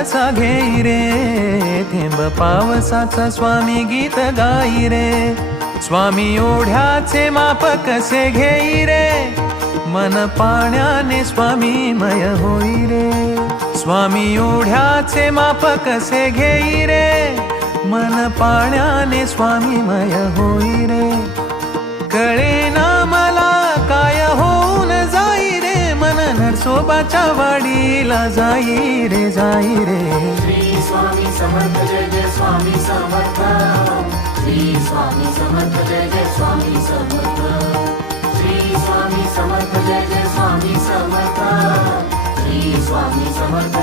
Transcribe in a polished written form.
कसा घेई रे, थेंब पावसाचा स्वामी गीत गाई रे. स्वामी ओढ्याचे माप कसे घेई रे, मन पाण्याने स्वामीमय होई रे. स्वामी ओढ्याचे माप कसे घेई रे, मन पाण्याने स्वामीमय होई रे. कळेना मला काय होऊन जाई रे, मन नरसोबाच्या वाडीला जाई रे, जाई रे. श्री स्वामी समर्थ जय जय स्वामी समर्थ. श्री स्वामी समर्थ जय जय स्वामी समर्थ. श्री स्वामी समर्थ जय जय स्वामी समर्थ. श्री स्वामी समर्थ